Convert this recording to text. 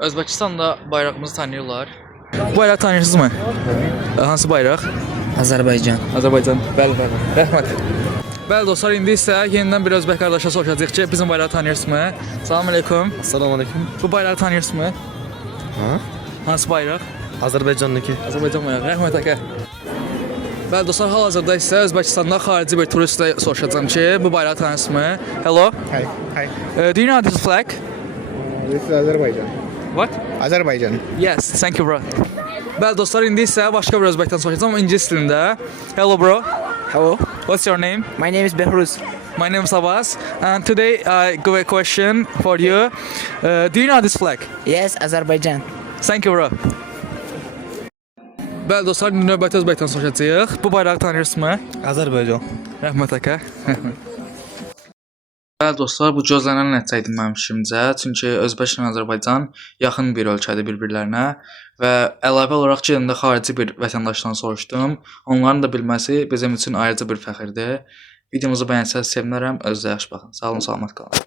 Özbekistan'da bayrağımızı tanıyırlar. Bu bayrağı tanıyırsınız mı? Hansı bayraq? Azərbaycan. Azərbaycan. Bəli, bəli. Rəhmət. Bəli dostlar, indi isə yenidən bir özbək qardaşa soruşacağıq ki, bizim bayrağı tanıyırsınız mı? Salam aleyküm. Assalamu alaikum. Bu bayrağı tanıyırsınız mı? Ha? Hansı bayraq? Azərbaycandakı. Azərbaycan bayrağı. Rəhmət əkə. Bəli dostlar, hal-hazırda isə Özbəkistanda xarici bir turistlə soruşacağım ki, bu bayrağı tanıyırsınız mı? Hello. Hi. Hi. Do you know this flag? This is Azerbaijan. What? Azerbaijan. Yes, thank you bro. Bəli dostlar, indi isə başqa bir özbəkdən soruşacağım ingilis dilində. Hello bro. Hello. What's your name? My name is Behruz. My name is Abbas, and today I got a question for you. Do you know this flag? Yes, Azərbaycan. Thank you bro. Bəli dostlar, indi növbəti özbəkdən soruşacağıq. Bu bayrağı tanıyırsınız mı? Azərbaycan. Rəhmət əkə. Bəli dostlar, bu gözlənilən nəticə idi mənim fikrimcə. Çünki Özbəkistan və Azərbaycan yaxın bir ölkədir bir-birlərinə və əlavə olaraq ki, də xarici bir vətəndaşdan soruşdum. Onların da bilməsi bizim üçün ayrıca bir fəxrdir. Videomuzu bəyənsəz sevinərəm. Özünüzə yaxşı baxın. Sağ olun, salamat qalın.